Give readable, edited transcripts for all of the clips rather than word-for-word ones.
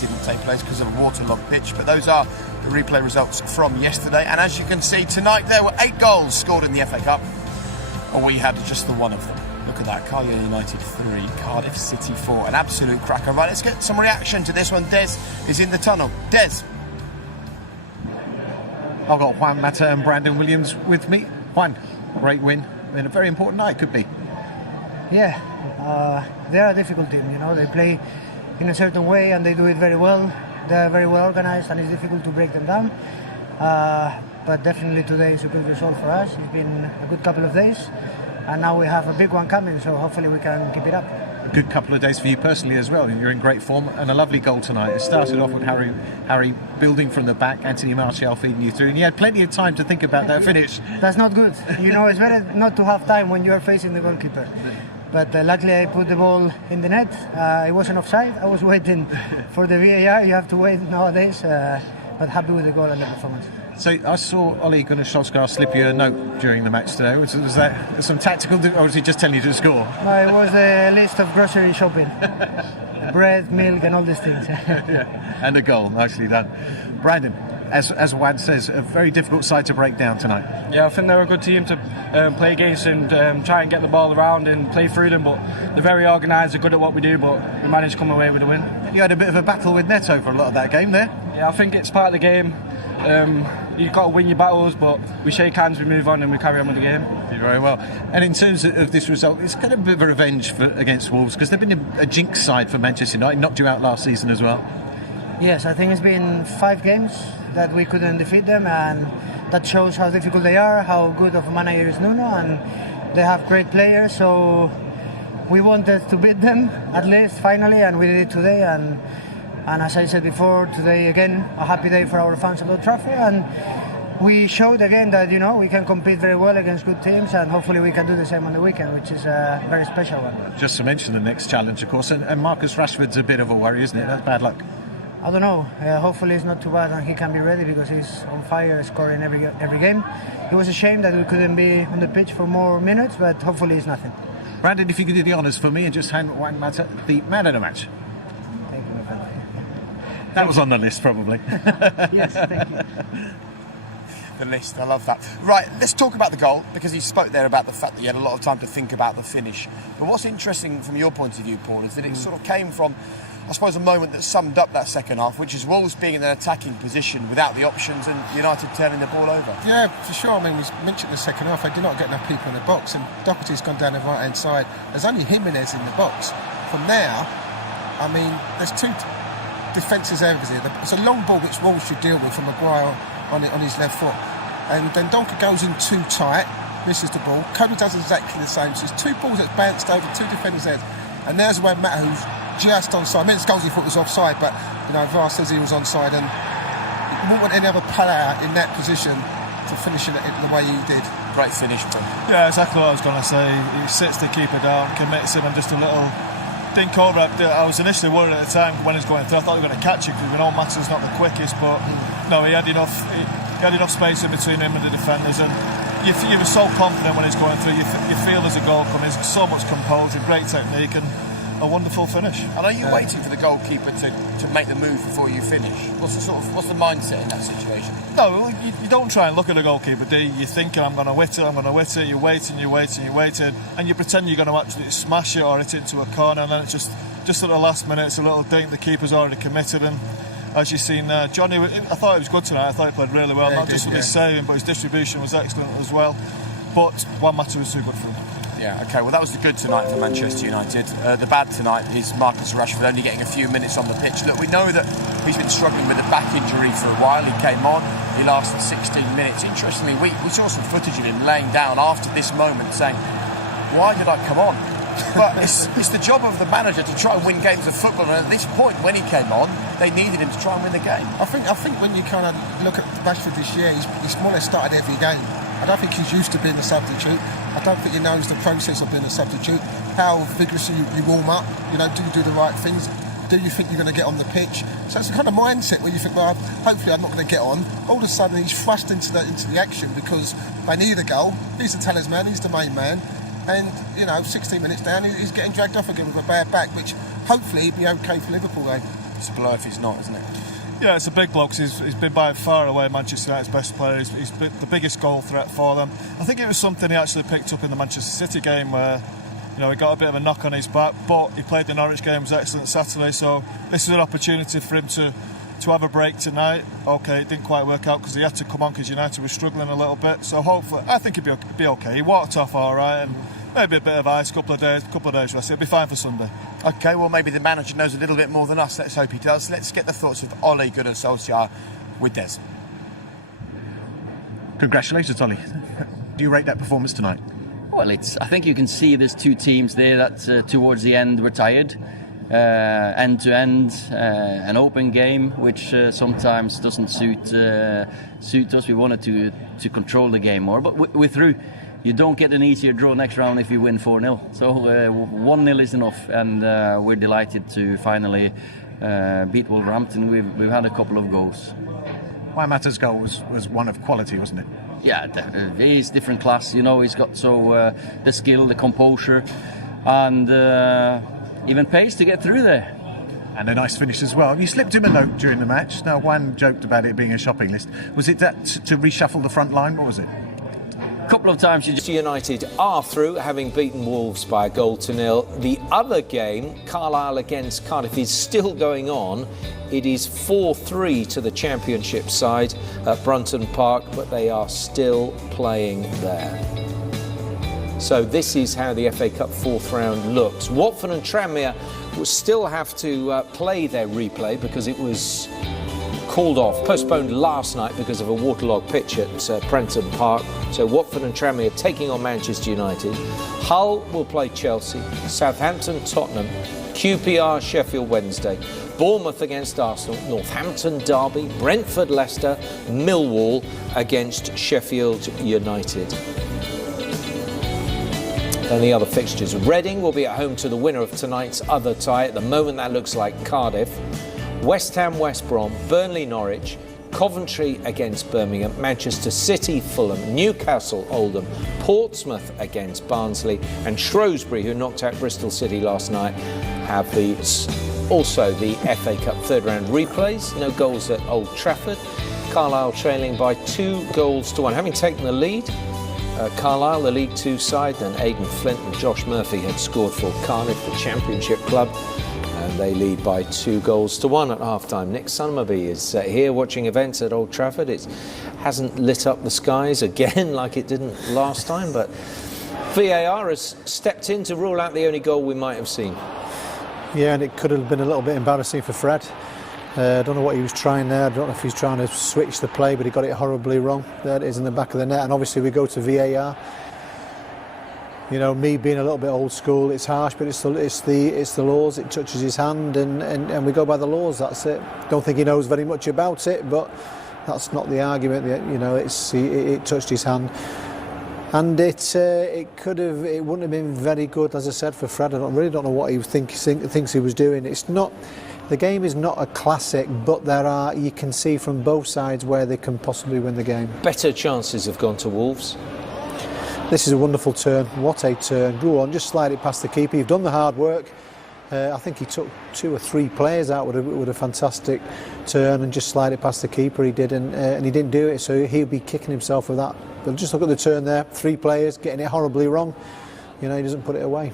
didn't take place because of a waterlogged pitch. But those are the replay results from yesterday. And as you can see, tonight there were 8 goals scored in the FA Cup. And we had just the one of them. Look at that, Cardiff United 3, Cardiff City 4. An absolute cracker. Right, let's get some reaction to this one. Des is in the tunnel. Des. I've got J.Mata and Brandon Williams with me. Juan, great win and a very important night, could be. Yeah, they're a difficult team, you know. They play in a certain way and they do it very well. They're very well organised and it's difficult to break them down. But definitely today is a good result for us. It's been a good couple of days and now we have a big one coming, so hopefully we can keep it up. A good couple of days for you personally as well. You're in great form and a lovely goal tonight. It started off with Harry building from the back, Anthony Martial feeding you through, and you had plenty of time to think about that finish. That's not good. You know, it's better not to have time when you're facing the goalkeeper. But luckily I put the ball in the net. It wasn't offside. I was waiting for the VAR. You have to wait nowadays. But happy with the goal and the performance. So I saw Ole Gunnar Solskjaer slip you a note during the match today. Was that some tactical, or was he just telling you to score? No, it was a list of grocery shopping. Bread, milk and all these things. Yeah. And a goal, nicely done. Brandon, as Juan says, a very difficult side to break down tonight. Yeah, I think they're a good team to play against and try and get the ball around and play through them, but they're very organised, they're good at what we do, but we managed to come away with a win. You had a bit of a battle with Neto for a lot of that game there. Yeah, I think it's part of the game. You've got to win your battles, but we shake hands, we move on and we carry on with the game. You did very well. And in terms of this result, it's kind of a bit of a revenge against Wolves, because they've been a jinx side for Manchester United, knocked you out last season as well. Yes, I think it's been 5 games that we couldn't defeat them, and that shows how difficult they are, how good of a manager is Nuno, and they have great players, so we wanted to beat them at least finally, and we did it today. And as I said before, today again a happy day for our fans at Old Trafford, and we showed again that, you know, we can compete very well against good teams, and hopefully we can do the same on the weekend, which is a very special one. Just to mention the next challenge, of course, and Marcus Rashford's a bit of a worry, isn't it? That's bad luck. I don't know. Hopefully it's not too bad and he can be ready, because he's on fire, scoring every game. It was a shame that we couldn't be on the pitch for more minutes, but hopefully it's nothing. Brandon, if you could do the honours for me and just hand J.Mata the man of the match. Thank you, my friend. That was on the list, probably. Yes, thank you. The list, I love that. Right, let's talk about the goal, because you spoke there about the fact that you had a lot of time to think about the finish. But what's interesting from your point of view, Paul, is that it sort of came from, I suppose, a moment that summed up that second half, which is Wolves being in an attacking position without the options and United turning the ball over. Yeah, for sure. I mean, we mentioned the second half, they did not get enough people in the box, and Doherty's gone down the right-hand side. There's only Jimenez in the box. From there, I mean, there's 2 defences over there. It's a long ball which Wolves should deal with from Maguire on his left foot. And then Donker goes in too tight, misses the ball. Kobe does exactly the same. So there's 2 balls that's bounced over 2 defenders' heads. And there's J.Mata, who's just onside. I mean, Scholes thought was offside, but, you know, VAR says he was onside, and you wouldn't want any other player in that position to finish it the way he did. Great finish, Tom. Yeah, exactly what I was going to say. He sits the keeper down, commits him, and just a little dink over. I was initially worried at the time when he was going through. I thought they were going to catch it, because we know Mata's not the quickest, but no, he had enough space in between him and the defenders, and you were so confident when he's going through. You feel there's a goal coming. There's so much composure, great technique, and a wonderful finish. And are you waiting for the goalkeeper to make the move before you finish? What's the mindset in that situation? No, you don't try and look at the goalkeeper, do you? You're thinking, I'm going to whit it, you're waiting, and you pretend you're going to actually smash it or hit it into a corner, and then it's just at the last minute, it's a little dink, the keeper's already committed, and as you've seen, Johnny, I thought he was good tonight. I thought he played really well, not just with his saving, but his distribution was excellent as well. But J.Mata was too good for him. Yeah, OK, well that was the good tonight for Manchester United. The bad tonight is Marcus Rashford only getting a few minutes on the pitch. Look, we know that he's been struggling with a back injury for a while. He came on, he lasted 16 minutes. Interestingly, we saw some footage of him laying down after this moment saying, why did I come on? But it's the job of the manager to try and win games of football, and at this point when he came on, they needed him to try and win the game. I think when you kind of look at Rashford this year, he's more or less started every game. I don't think he's used to being a substitute. I don't think he knows the process of being a substitute, how vigorously you warm up, you know, do you do the right things, do you think you're going to get on the pitch? So it's a kind of mindset where you think, well, hopefully I'm not going to get on. All of a sudden he's thrust into the action because they need a goal. He's the talisman, he's the main man, and, you know, 16 minutes down, he's getting dragged off again with a bad back, which hopefully he'll be okay for Liverpool game. It's a blow if he's not, isn't it? Yeah, it's a big blow because he's been by far away Manchester United's best player. He's been the biggest goal threat for them. I think it was something he actually picked up in the Manchester City game where, you know, he got a bit of a knock on his back, but he played the Norwich game, was excellent Saturday, so this is an opportunity for him to have a break tonight. Okay, it didn't quite work out because he had to come on because United was struggling a little bit, so hopefully, I think he'll be okay. He walked off all right, and maybe a bit of ice, couple of days rest. He'll be fine for Sunday. Okay, well, maybe the manager knows a little bit more than us. Let's hope he does. Let's get the thoughts of Ole Gunnar Solskjaer with Des. Congratulations, Ollie. Do you rate that performance tonight? Well, I think you can see there's two teams there that towards the end were tired. End to end, an open game, which sometimes doesn't suit us. We wanted to control the game more, but we're through. You don't get an easier draw next round if you win 4-0. So 1-0 is enough, and we're delighted to finally beat Wolverhampton. We've had a couple of goals. J.Mata's goal was one of quality, wasn't it? Yeah, he's different class. You know, he's got the skill, the composure, and even pace to get through there. And a nice finish as well. You slipped him a note during the match. Now, Juan joked about it being a shopping list. Was it that to reshuffle the front line? What was it? Couple of times United are through, having beaten Wolves by 1-0. The other game, Carlisle against Cardiff, is still going on. It is 4-3 to the Championship side at Brunton Park, but they are still playing there. So this is how the FA Cup fourth round looks. Watford and Tranmere will still have to play their replay because it was postponed last night because of a waterlogged pitch at Prenton Park. So Watford and Tranmere taking on Manchester United. Hull will play Chelsea, Southampton, Tottenham, QPR, Sheffield Wednesday, Bournemouth against Arsenal, Northampton, Derby, Brentford, Leicester, Millwall against Sheffield United. And the other fixtures. Reading will be at home to the winner of tonight's other tie. At the moment that looks like Cardiff. West Ham, West Brom, Burnley, Norwich, Coventry against Birmingham, Manchester City, Fulham, Newcastle, Oldham, Portsmouth against Barnsley, and Shrewsbury, who knocked out Bristol City last night, have also the FA Cup third round replays. No goals at Old Trafford. Carlisle trailing by 2-1. Having taken the lead, Carlisle, the League Two side, then Aidan Flint and Josh Murphy had scored for Cardiff, the Championship club. And they lead by 2-1 at half-time. Nick Sunderby is here watching events at Old Trafford. It hasn't lit up the skies again like it didn't last time, but VAR has stepped in to rule out the only goal we might have seen. Yeah, and it could have been a little bit embarrassing for Fred. I don't know what he was trying there. I don't know if he's trying to switch the play, but he got it horribly wrong. There it is in the back of the net, and obviously we go to VAR. You know, me being a little bit old school, it's harsh, but it's the laws. It touches his hand, and we go by the laws. That's it. Don't think he knows very much about it, but that's not the argument. You know, it touched his hand, and it wouldn't have been very good, as I said, for Fred. I really don't know what he thinks he was doing. It's not. The game is not a classic, but you can see from both sides where they can possibly win the game. Better chances have gone to Wolves. This is a wonderful turn. What a turn. Go on, just slide it past the keeper. You've done the hard work. I think he took 2 or 3 players out with a fantastic turn and just slide it past the keeper. He did, and he didn't do it, so he'll be kicking himself for that. But just look at the turn there. 3 players getting it horribly wrong. You know, he doesn't put it away.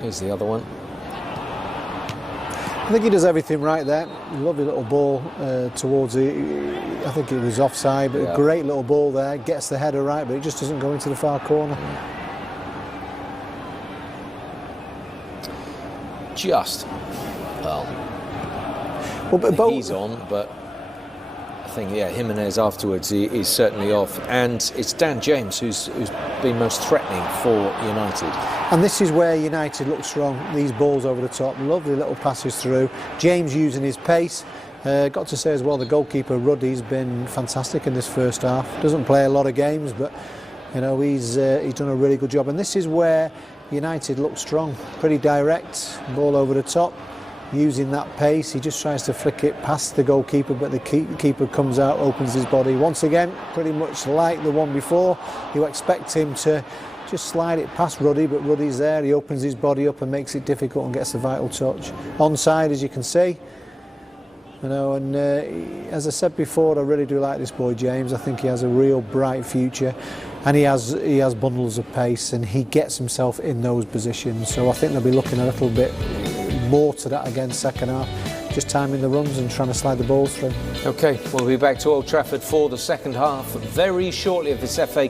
Here's the other one. I think he does everything right there. Lovely little ball towards I think it was offside, but a great little ball there. Gets the header right, but it just doesn't go into the far corner. But he's on, but I think Jimenez afterwards is certainly off, and it's Dan James who's been most threatening for United. And this is where United look strong. These balls over the top, lovely little passes through. James using his pace. Got to say as well, the goalkeeper Ruddy's been fantastic in this first half. Doesn't play a lot of games, but you know he's done a really good job. And this is where United look strong, pretty direct, ball over the top. using that pace. He just tries to flick it past the goalkeeper, but the keeper comes out, opens his body. Once again, pretty much like the one before, you expect him to just slide it past Ruddy, but Ruddy's there. He opens his body up and makes it difficult and gets the vital touch. Onside, as you can see. You know, and as I said before, I really do like this boy James. I think he has a real bright future, and he has bundles of pace, and he gets himself in those positions. So I think they'll be looking a little bit more to that again second half, just timing the runs and trying to slide the balls through. OK, we'll be back to Old Trafford for the second half very shortly of this FA